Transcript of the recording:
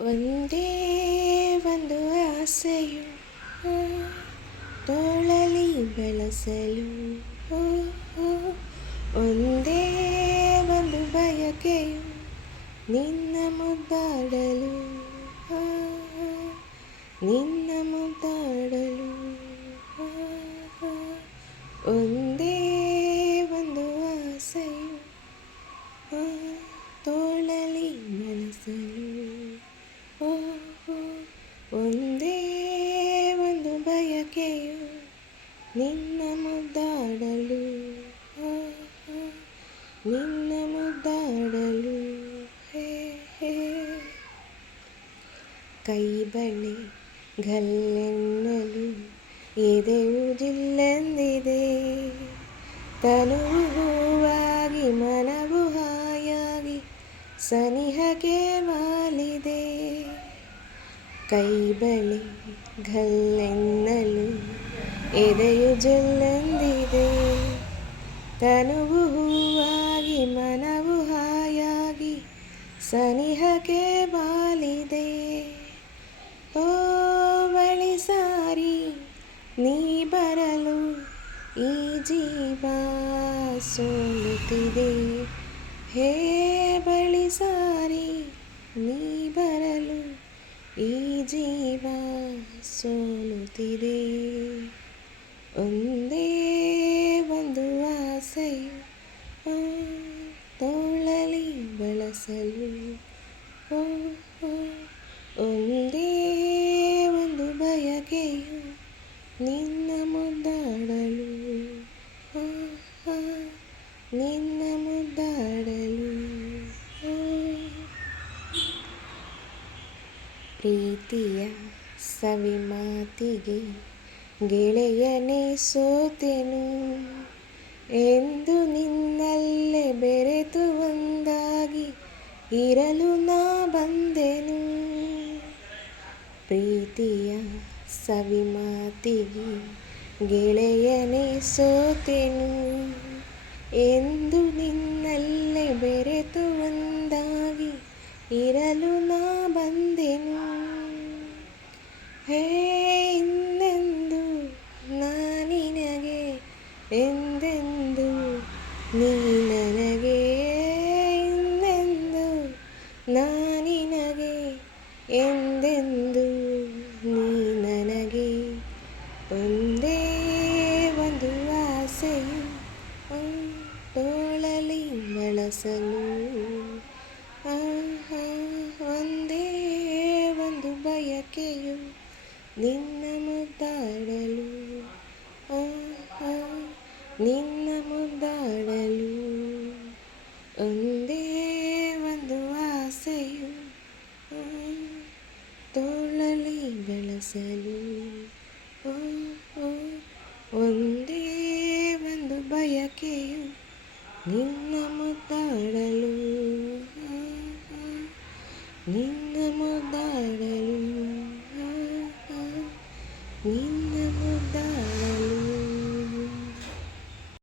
ಒಂದೇ ಒಂದು ಆಸೆಯು ಆ, ತೋಳಲಿ ಬೆಳೆಸಲು ಓ, ಓ, ಒಂದೇ ಒಂದು ಬಯಕೆಯು ನಿನ್ನ ಮುದ್ದಾಡಲು ಆ, ನಿನ್ನ ಮುದ್ದಾಡಲು ಆ, ಆ, ಒಂದೇ ಒಂದು ಆಸೆಯು ಆ, ತೋಳಲಿ ಬೆಳೆಸಲು ಓ, ಓ, ಒಂದೇ ಒಂದು ಬಯಕೆಯು ನಿನ್ನ ಮುದ್ದಾಡಲು ಆ, ಆ, ನಿನ್ನ ಮುದ್ದಾಡಲು ಹೇ ಹೇ ಕೈ ಬಳೆ ಗಲ್ಲೆನ್ನಲು ಎದೆಯುವುದಿಲ್ಲೆಂದಿದೆ ತನುವು ಹೂವಾಗಿ ಮನವು ಹಾಯಾಗಿ ಸನಿಹಕ್ಕೆ ವಾಲಿದೆ ಕೈ ಬಳೆ ಗಲ್ಲೆನ್ನಲು ಎದೆಯು ಜಲ್ಲೆಂದಿದೆ ತನುವು ಹೂವಾಗಿ ಮನವು ಹಾಯಾಗಿ ಸನಿಹಕ್ಕೆ ಬಾಲಿದೆ ಓ ಬಳಿ ಸಾರಿ ನೀ ಬರಲು ಈ ಜೀವ ಸೋಲುತ್ತಿದೆ ಹೇ ಬಳಿ ಸಾರಿ ನೀ ಬರಲು ಈ ಜೀವ ಸೋಲುತ್ತಿದೆ ಒಂದೇ ಒಂದು ಆಸೆಯು ಆ, ತೋಳಲಿ ಬಳಸಲು ಓ, ಓ, ಒಂದೇ ಒಂದು ಬಯಕೆಯು ನಿನ್ನ ಮುದ್ದಾಡಲು ಆ, ಆ, ನಿನ್ನ ಮುದ್ದಾಡಲು ಓ. ಪ್ರೀತಿಯ ಸವಿ ಮಾತಿಗೆ ಗೆಳೆಯನೇ ಸೋತೆನು ಎಂದು ನಿನ್ನಲ್ಲೇ ಬೆರೆತು ಒಂದಾಗಿ ಇರಲು ನಾ ಬಂದೆನು ಪ್ರೀತಿಯ ಸವಿ ಮಾತಿಗೆ ಗೆಳೆಯನೇ ಸೋತೆನು ಎಂದು ನಿನ್ನಲ್ಲೇ ಬೆರೆತು ಒಂದಾಗಿ ಇರಲು ನಾ ಬಂದೆನು ಹೇ ಇನ್ನೆಂದು ನಾನಿನಗೆ ಎಂದೆಂದು ನೀ ನನಗೆ ಇನ್ನೆಂದು ನಾನಿನಗೆ ಎಂದೆಂದು ನೀ ನನಗೆ ಒಂದೇ ಒಂದು ಆಸೆಯು ತೋಳಲಿ ಬಳಸಲು ಒಂದೇ ಒಂದು ಬಯಕೆಯು ನಿನ್ನ ಮುದ್ದಾಡಲು ನಿನ್ನ ಮುದ್ದಾಡಲು ಒಂದೇ ಒಂದು ಆಸೆಯು ತೋಳಲಿ ಬೆಳೆಸಲು ಒಂದೇ ಒಂದು ಬಯಕೆಯು ನಿನ್ನ ಮುದ್ದಾಡಲು ನಿನ್ನ ಮುದ್ದಾಡಲು ನಿನ್ನ ಮುದ್ದಾಡಲು